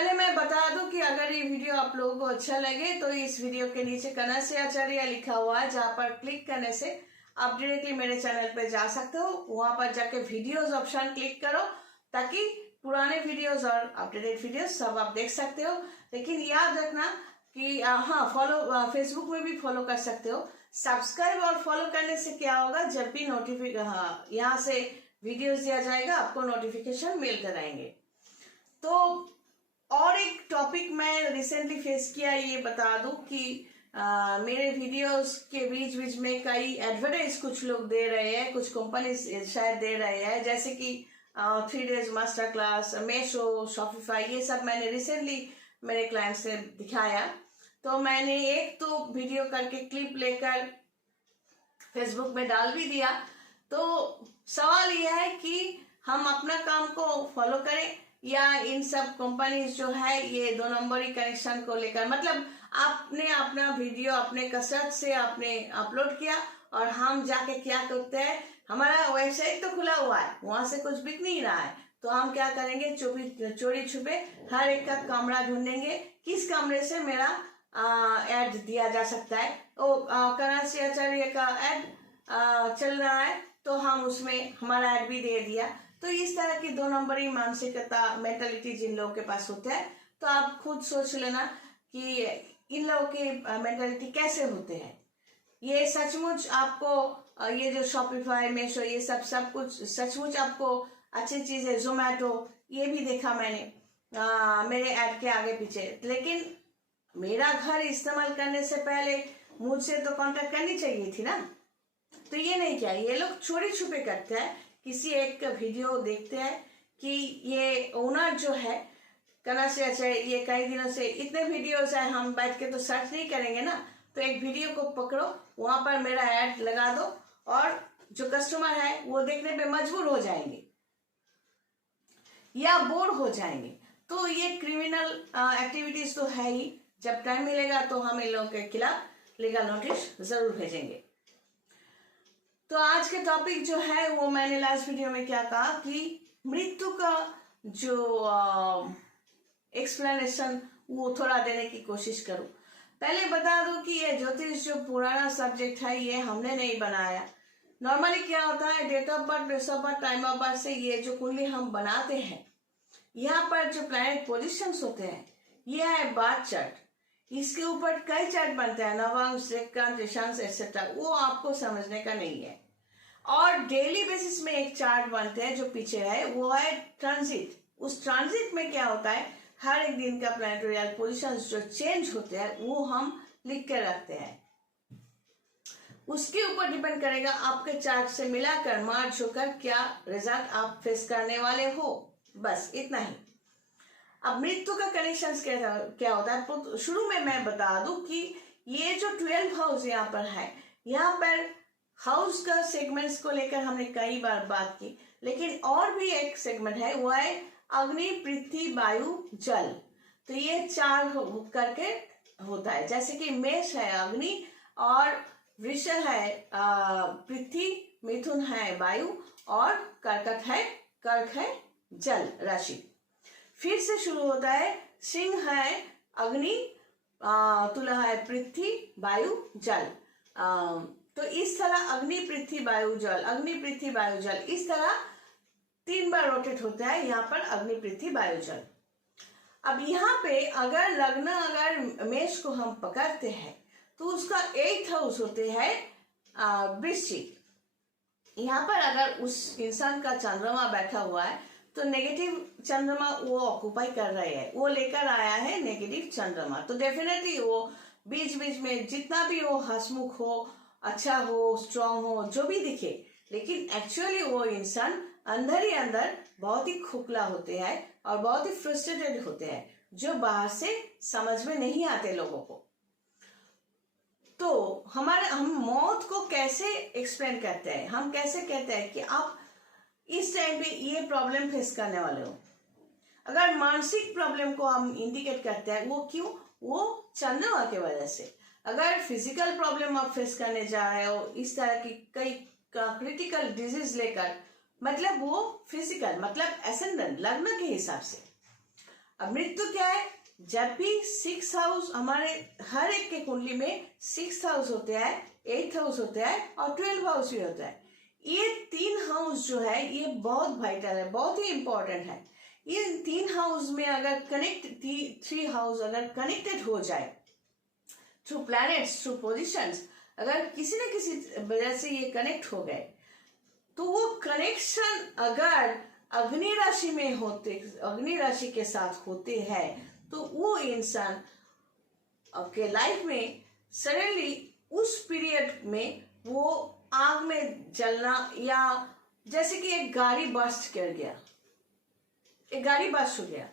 पहले मैं बता दूं कि अगर ये वीडियो आप लोगों को अच्छा लगे तो इस वीडियो के नीचे कनस्य आचार्य लिखा हुआ है, जहाँ पर क्लिक करने से आप डायरेक्टली मेरे चैनल पे जा सकते हो। वहां पर जाके वीडियोस ऑप्शन क्लिक करो ताकि पुराने वीडियोस और अपडेटेड वीडियोस सब आप देख सकते हो। लेकिन याद रखना कि हाँ, फॉलो फेसबुक में भी फॉलो कर सकते हो। सब्सक्राइब और फॉलो करने से क्या होगा, जब भी यहाँ से वीडियोस दिया जाएगा आपको नोटिफिकेशन मिलते रहेंगे। तो और एक टॉपिक मैं रिसेंटली फेस किया, ये बता दूं कि मेरे वीडियोस के बीच बीच में कई एडवर्टाइज कुछ लोग दे रहे हैं, कुछ कंपनी शायद दे रहे हैं, जैसे कि 3 days master class, Meesho, Shopify, ये सब मैंने रिसेंटली मेरे क्लाइंट से दिखाया। तो मैंने एक तो वीडियो करके क्लिप लेकर फेसबुक में डाल भी दिया। तो सवाल यह है कि हम अपना काम को फॉलो करें या इन सब कंपनीज जो है ये 2 नंबरी कनेक्शन को लेकर, मतलब आपने अपना वीडियो अपने कसरत से आपने अपलोड किया और हम जाके क्या करते हैं, हमारा वेबसाइट तो खुला हुआ है, वहां से कुछ बिक नहीं रहा है, तो हम क्या करेंगे, चोरी छुपे हर एक का कमरा ढूंढेंगे, किस कमरे से मेरा ऐड दिया जा सकता है। कनस्य आचार्य का ऐड चल रहा है तो हम उसमें हमारा ऐड भी दे दिया। तो इस तरह की 2 नंबरी मानसिकता, मेंटालिटी जिन लोगों के पास होता है, तो आप खुद सोच लेना कि इन लोगों के मेंटालिटी कैसे होते हैं। ये सचमुच आपको ये जो शॉपिफाई, मेशो, ये सब कुछ सचमुच आपको अच्छी चीज है। जोमैटो, ये भी देखा मैंने मेरे ऐड के आगे पीछे, लेकिन मेरा घर इस्तेमाल करने से पहले मुझसे तो कांटेक्ट करनी चाहिए थी ना। तो ये नहीं किया, ये लोग चोरी छुपे करते हैं। किसी एक वीडियो देखते हैं कि ये ओनर जो है कनस्य आचार्य, ये कई दिनों से इतने वीडियोस है, हम बैठ के तो सर्च नहीं करेंगे ना, तो एक वीडियो को पकड़ो, वहां पर मेरा ऐड लगा दो और जो कस्टमर है वो देखने पे मजबूर हो जाएंगे या बोर हो जाएंगे। तो ये क्रिमिनल एक्टिविटीज तो है ही। जब टाइम मिलेगा तो हम इन लोगों के खिलाफ लीगल नोटिस जरूर भेजेंगे। तो आज के टॉपिक जो है वो मैंने लास्ट वीडियो में क्या कहा कि मृत्यु का जो एक्सप्लेनेशन वो थोड़ा देने की कोशिश करूं। पहले बता दूं कि ये ज्योतिष जो पुराना सब्जेक्ट है ये हमने नहीं बनाया। नॉर्मली क्या होता है, date of birth, place of birth, time of birth से ये जो कुंडली हम बनाते हैं, यहाँ पर जो प्लैनेट पोजिशंस होते हैं, ये है बार्थ चार्ट। इसके ऊपर कई चार्ट बनते हैं, नवांश, रेखांश, रेशांश एक्सेट्रा, वो आपको समझने का नहीं है। और डेली बेसिस में एक चार्ट बनते हैं जो पीछे है, वो है ट्रांजिट। उस ट्रांजिट में क्या होता है, हर एक दिन का प्लैनेटोरियल पोजीशंस जो चेंज होते हैं वो हम लिख कर रखते हैं। उसके ऊपर डिपेंड करेगा आपके चार्ट से मिलाकर मार्च होकर क्या रिजल्ट आप फेस करने वाले हो, बस इतना ही। अब मृत्यु का कनेक्शन क्या होता है, तो शुरू में मैं बता दूं कि ये जो 12 हाउस यहाँ पर है, यहाँ पर हाउस का सेगमेंट्स को लेकर हमने कई बार बात की, लेकिन और भी एक सेगमेंट है, वो है अग्नि, पृथ्वी, वायु, जल। तो ये 4 करके होता है। जैसे कि मेष है अग्नि, और वृषभ है पृथ्वी, मिथुन है वायु, और कर्क है जल राशि। फिर से शुरू होता है, सिंह है अग्नि, तुला है पृथ्वी, वायु, जल। तो इस तरह अग्नि, पृथ्वी, वायु, जल, अग्नि, पृथ्वी, वायु, जल, इस तरह 3 बार रोटेट होता है यहाँ पर अग्नि, पृथ्वी, वायु, जल। अब यहाँ पे अगर लग्न, अगर मेष को हम पकड़ते हैं तो उसका 8th हाउस होते हैं वृश्चिक। यहाँ पर अगर उस इंसान का चंद्रमा बैठा हुआ है तो नेगेटिव चंद्रमा वो ऑक्युपाई कर रहे हैं, वो लेकर आया है नेगेटिव चंद्रमा। तो डेफिनेटली वो बीच बीच में जितना भी वो हंसमुख हो, अच्छा हो, स्ट्रांग हो, जो भी दिखे, लेकिन एक्चुअली वो इंसान अंदर ही अंदर बहुत ही खोखला होते हैं और बहुत ही फ्रस्ट्रेटेड होते हैं, जो बाहर से समझ में नहीं आते लोगों को। तो हम मौत को कैसे एक्सप्लेन करते हैं, हम कैसे कहते हैं कि आप इस टाइम पे ये प्रॉब्लम फेस करने वाले हो। अगर मानसिक प्रॉब्लम को हम इंडिकेट करते हैं, वो क्यों, वो चंद्रमा की वजह से। अगर फिजिकल प्रॉब्लम आप फेस करने जा रहे हो, इस तरह की कई क्रिटिकल डिजीज लेकर, मतलब वो फिजिकल, मतलब एसेंडेंट लग्न के हिसाब से। अब मृत्यु क्या है? जब भी 6 हाउस, हमारे हर एक के कुंडली में 6 हाउस होते हैं, 8 हाउस होता है और 12 हाउस भी होता है। ये 3 हाउस जो है ये बहुत वाइटल है, बहुत ही इंपॉर्टेंट है। ये 3 हाउस में अगर थ्री हाउस अगर कनेक्टेड हो जाए थ्रू प्लैनेट्स, थ्रू पोजिशंस, अगर किसी न किसी वजह से ये कनेक्ट हो गए, तो वो कनेक्शन अगर अग्नि राशि में होते, अग्नि राशि के साथ होते हैं, तो वो इंसान आपके लाइफ में सडनली उस पीरियड में वो आग में जलना, या जैसे कि एक गाड़ी बस्ट कर गया, एक गाड़ी बस्ट हो गया,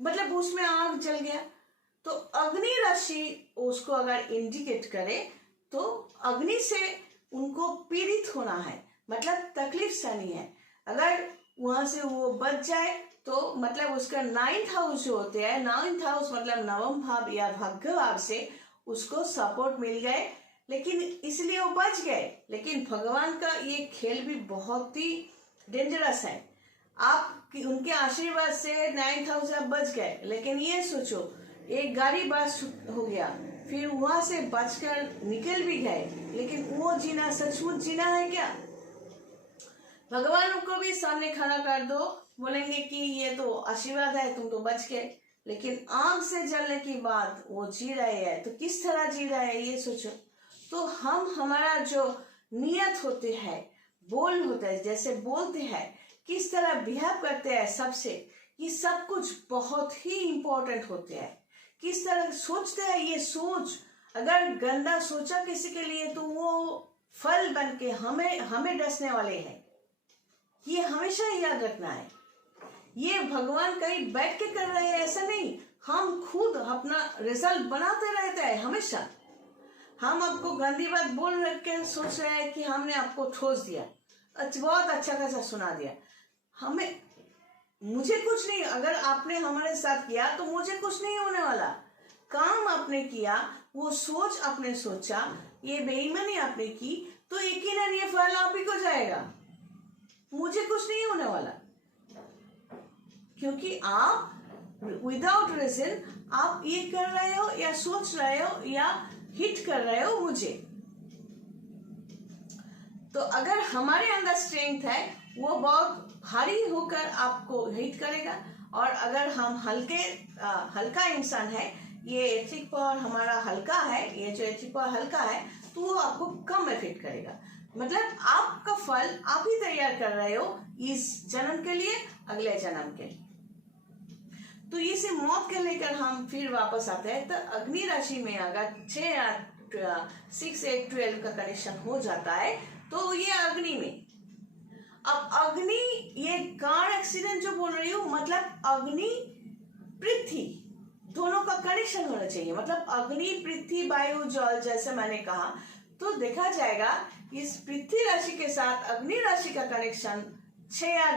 मतलब उसमें आग जल गया, तो अग्नि राशि उसको अगर इंडिकेट करे तो अग्नि से उनको पीड़ित होना है, मतलब तकलीफ सहनी है। अगर वहां से वो बच जाए तो मतलब उसका 9th हाउस जो होते हैं, 9th हाउस मतलब नवम भाव या भाग्य भाव से उसको सपोर्ट मिल गए, लेकिन इसलिए वो बच गए। लेकिन भगवान का ये खेल भी बहुत ही डेंजरस है। आप उनके आशीर्वाद से 9th हाउस आप बच गए, लेकिन ये सोचो एक गाड़ी बस्ट हो गया, फिर वहां से बचकर निकल भी गए, लेकिन वो जीना सचमुच जीना है क्या? भगवान को भी सामने खड़ा कर दो, बोलेंगे कि ये तो आशीर्वाद है, तुम तो बच गए, लेकिन आग से जलने की बात वो जी रहे हैं, तो किस तरह जी रहे हैं ये सोचो। तो हम हमारा जो नियत होते हैं, बोल होता है, जैसे बोलते हैं, किस तरह बिहेव करते हैं सबसे, ये सब कुछ बहुत ही इम्पोर्टेंट होते हैं। किस तरह सोचते हैं, ये सोच अगर गंदा सोचा किसी के लिए तो वो फल बन के हमें डसने वाले हैं। ये हमेशा याद रखना है। ये भगवान कहीं बैठ के कर रहे हैं ऐसा नहीं, हम खुद अपना रिजल्ट बनाते रहते हैं हमेशा। हम आपको गंदी बात बोल रख के सोच रहे हैं कि हमने आपको ठोस दिया, बहुत अच्छा खासा सुना दिया, हमें मुझे कुछ नहीं, अगर आपने हमारे साथ किया तो मुझे कुछ नहीं होने वाला। काम आपने किया, वो सोच आपने सोचा, ये बेईमानी आपने की, तो यकीनन ये फल आप ही को जाएगा, मुझे कुछ नहीं होने वाला। क्योंकि आप विदाउट रीजन आप ये कर रहे हो या सोच रहे हो या हिट कर रहे हो मुझे। तो अगर हमारे अंदर स्ट्रेंथ है, वो बहुत भारी होकर आपको हिट करेगा, और अगर हम हल्का इंसान है, ये एथिक पावर हमारा हल्का है, ये जो एथिक पावर हल्का है, तो वो आपको कम इफेक्ट करेगा। मतलब आपका फल आप ही तैयार कर रहे हो इस जन्म के लिए, अगले जन्म के लिए। तो इसे मौत के लेकर हम फिर वापस आते हैं। तो अग्नि राशि में अगर 6, 8, 12 का कनेक्शन हो जाता है, तो ये अग्नि में, अब अग्नि, ये कार एक्सीडेंट जो बोल रही हूँ, मतलब अग्नि पृथ्वी दोनों का कनेक्शन होना चाहिए। मतलब अग्नि पृथ्वी वायु जल, जैसे मैंने कहा, तो देखा जाएगा इस पृथ्वी राशि के साथ अग्नि राशि का कनेक्शन 6 या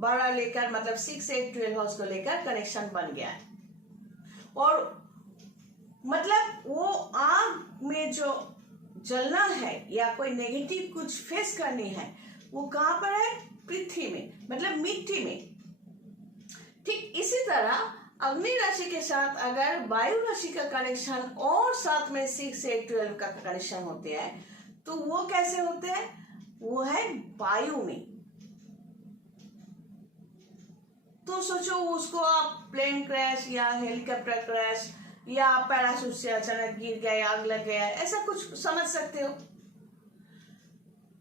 12 लेकर, मतलब 6, 8, 12 हाउस को लेकर कनेक्शन बन गया है। और मतलब वो आग में जो जलना है या कोई नेगेटिव कुछ फेस करनी है, वो कहां पर है? पृथ्वी में, मतलब मिट्टी में। ठीक इसी तरह अग्नि राशि के साथ अगर वायु राशि का कनेक्शन और साथ में 6, 8, 12 का कनेक्शन होते हैं, तो वो कैसे होते हैं? वो है वायु में। तो सोचो उसको आप प्लेन क्रैश या हेलीकॉप्टर क्रैश या पैराशूट से अचानक गिर गए, आग लग गया, ऐसा कुछ समझ सकते हो।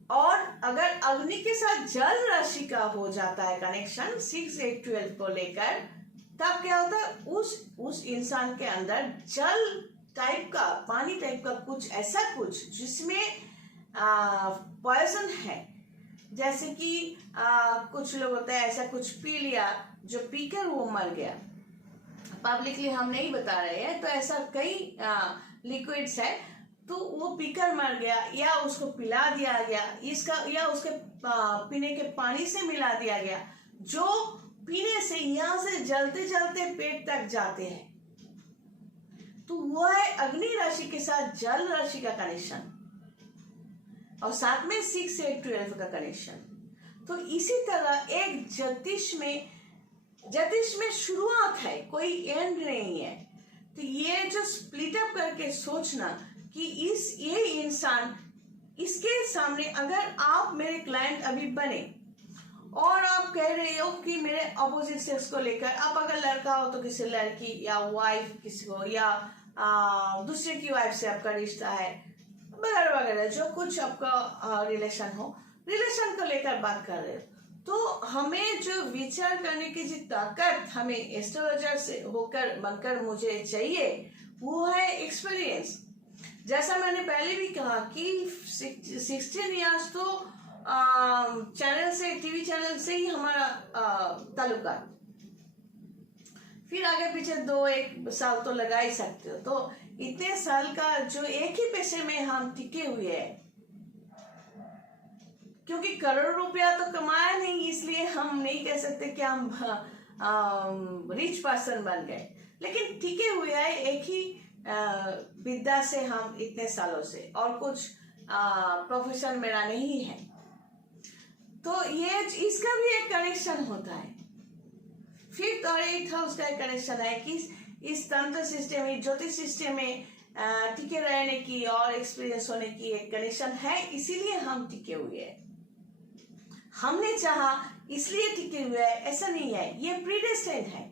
और अगर अग्नि के साथ जल राशि का हो जाता है कनेक्शन 6, 8, 12 को लेकर, तब क्या होता है? उस इंसान के अंदर जल टाइप का, पानी टाइप का कुछ ऐसा कुछ जिसमें पॉइजन है, जैसे कि कुछ लोग होता है ऐसा कुछ पी लिया, जो पीकर वो मर गया। पब्लिकली हम नहीं बता रहे हैं, तो ऐसा कई लिक्विड्स है, तो वो पीकर मर गया या उसको पिला दिया गया, इसका या उसके पीने के पानी से मिला दिया गया, जो पीने से यहाँ से जलते जलते पेट तक जाते हैं। तो वो है अग्नि राशि के साथ जल राशि का कनेक्शन, और साथ में 6, 8, 12 का कनेक्शन। तो इसी तरह एक ज्योतिष में ज्योतिष में शुरुआत है, कोई एंड नहीं है। तो ये जो स्प्लिट अप करके सोचना कि ये इंसान, इसके सामने अगर आप मेरे क्लाइंट अभी बने और आप कह रहे हो कि मेरे अपोजिट सेक्स को लेकर, आप अगर लड़का हो तो किसी लड़की या वाइफ किसी को, या दूसरे की वाइफ से आपका रिश्ता है वगैरह वगैरह, जो कुछ आपका रिलेशन हो, रिलेशन को लेकर बात कर रहे हो, तो हमें जो विचार करने की जो ताकत हमें एस्ट्रोलॉजर से होकर बनकर मुझे चाहिए वो है एक्सपीरियंस। जैसा मैंने पहले भी कहा कि 16 इयर्स तो चैनल से, टीवी चैनल से ही हमारा ताल्लुका, फिर आगे पीछे 2-1 साल तो लगा ही सकते हो। तो इतने साल का जो एक ही पैसे में हम टिके हुए हैं, क्योंकि करोड़ रुपया तो कमाया नहीं, इसलिए हम नहीं कह सकते कि हम रिच पर्सन बन गए, लेकिन टिके हुए हैं एक ही विद्या से हम इतने सालों से, और कुछ प्रोफेशन मेरा नहीं है। तो ये इसका भी एक कनेक्शन होता है। फिफ्थ और 8th हाउस का एक कनेक्शन है कि इस तंत्र सिस्टम में, ज्योतिष सिस्टम में टिके रहने की और एक्सपीरियंस होने की एक कनेक्शन है, इसीलिए हम टिके हुए हैं। हमने चाहा इसलिए टिके हुए हैं ऐसा नहीं है, ये प्रीडेस्टिन्ड है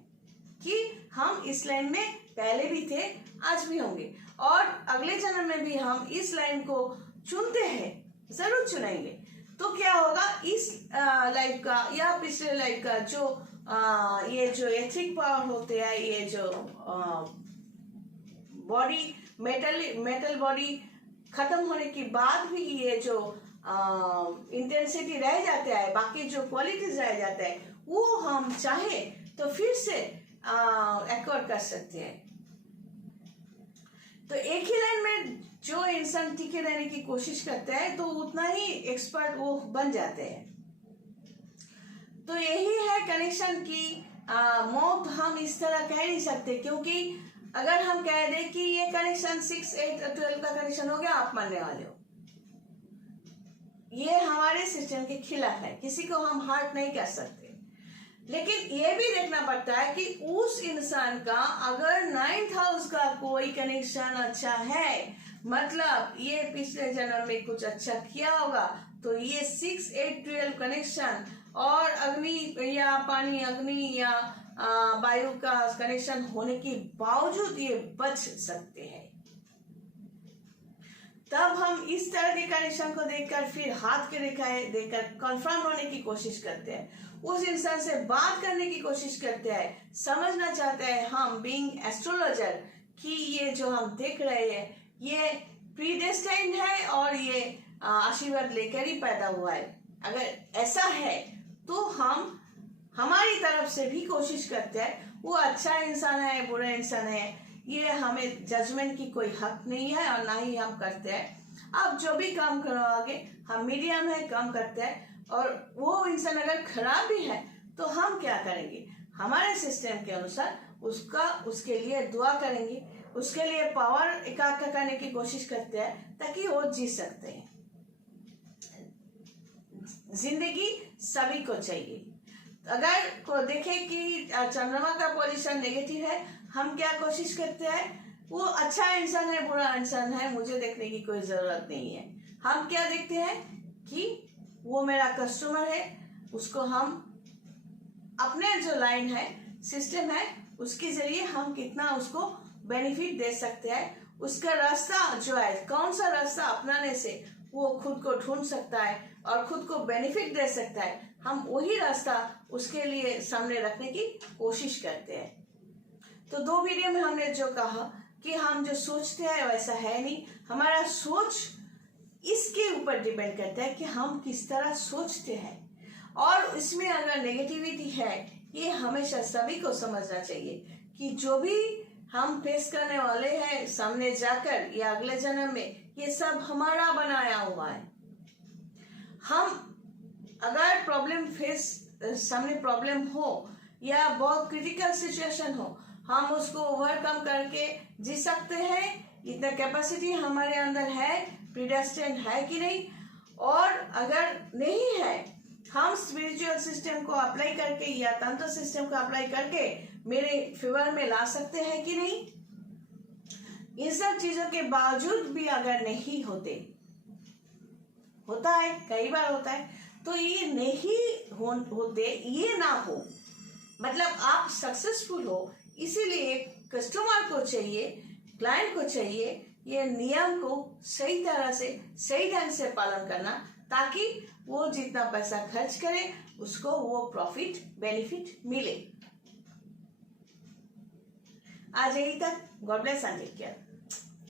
कि हम इस लाइन में पहले भी थे, आज भी होंगे, और अगले जन्म में भी हम इस लाइन को चुनते हैं, जरूर चुनेंगे। तो क्या होगा, इस लाइफ का या पिछले लाइफ का जो ये जो एथिक पावर होते हैं, ये जो बॉडी मेटल बॉडी खत्म होने के बाद भी ये जो इंटेंसिटी रह जाता है, बाकी जो क्वालिटीज रह जाता है, वो हम चाहे तो फिर से एक्वायर कर सकते हैं। तो एक ही लाइन में जो इंसान टिके रहने की कोशिश करता है तो उतना ही एक्सपर्ट वो बन जाते हैं। तो यही है कनेक्शन की मौत हम इस तरह कह नहीं सकते, क्योंकि अगर हम कह दें कि ये कनेक्शन 6, 8 और 12 का कनेक्शन हो गया, आप मानने वाले हो, ये हमारे सिस्टम के खिलाफ है, किसी को हम हर्ट नहीं कर सकते। लेकिन ये भी देखना पड़ता है कि उस इंसान का अगर 9th हाउस का कोई कनेक्शन अच्छा है, मतलब ये पिछले जन्म में कुछ अच्छा किया होगा, तो ये 6, 8, 12 कनेक्शन और अग्नि या पानी, अग्नि या वायु का कनेक्शन होने के बावजूद ये बच सकते हैं। तब हम इस तरह के कनेक्शन को देखकर फिर हाथ के रेखाएं देखकर कंफर्म होने की कोशिश करते हैं, उस इंसान से बात करने की कोशिश करते हैं, समझना चाहते हैं हम बीइंग एस्ट्रोलॉजर कि ये जो हम देख रहे हैं ये प्रीडेस्टाइन्ड है और ये आशीर्वाद लेकर ही पैदा हुआ है। अगर ऐसा है तो हम हमारी तरफ से भी कोशिश करते हैं, वो अच्छा इंसान है बुरा इंसान है, ये हमें जजमेंट की कोई हक नहीं है और ना ही हम करते हैं। आप जो भी काम करो आगे, हम मीडियम है, काम करते हैं, और वो इंसान अगर खराब भी है तो हम क्या करेंगे, हमारे सिस्टम के अनुसार उसके लिए दुआ करेंगे, उसके लिए पावर इकट्ठा करने की कोशिश करते हैं ताकि वो जी सकते हैं। जिंदगी सभी को चाहिए। अगर को देखे कि चंद्रमा का पोजीशन नेगेटिव है, हम क्या कोशिश करते हैं, वो अच्छा इंसान है बुरा इंसान है मुझे देखने की कोई जरूरत नहीं है। हम क्या देखते हैं कि वो मेरा कस्टमर है, उसको हम अपने जो लाइन है, सिस्टम है, उसके जरिए हम कितना उसको बेनिफिट दे सकते हैं, उसका रास्ता जो है, कौन सा रास्ता अपनाने से वो खुद को ढूंढ सकता है और खुद को बेनिफिट दे सकता है, हम वही रास्ता उसके लिए सामने रखने की कोशिश करते हैं। तो 2 वीडियो में हमने जो कहा कि हम जो सोचते हैं वैसा है नहीं, हमारा सोच इसके ऊपर डिपेंड करता है कि हम किस तरह सोचते हैं, और इसमें अगर नेगेटिविटी है, ये हमेशा सभी को समझना चाहिए कि जो भी हम फेस करने वाले हैं सामने जाकर या अगले जन्म में, ये सब हमारा बनाया हुआ है। हम अगर सामने प्रॉब्लम हो या बहुत क्रिटिकल सिचुएशन हो, हम उसको ओवरकम करके जी सकते हैं, इतना कैपेसिटी हमारे अंदर है, प्रीडेस्टिन्ड है कि नहीं, और अगर नहीं है हम स्पिरिचुअल सिस्टम को अप्लाई करके या तंत्र सिस्टम को अप्लाई करके मेरे फेवर में ला सकते हैं कि नहीं? इन सब चीजों के बावजूद भी अगर नहीं होता है, कई बार होता है, तो ये नहीं होते, ये ना हो, मतलब आप सक्सेसफुल हो, इसीलिए कस्टमर को चाहिए, क्लाइंट को चाहिए ये नियम को सही तरह से, सही ढंग से पालन करना, ताकि वो जितना पैसा खर्च करे उसको वो प्रॉफिट, बेनिफिट मिले। आज यही तक। God bless and take care.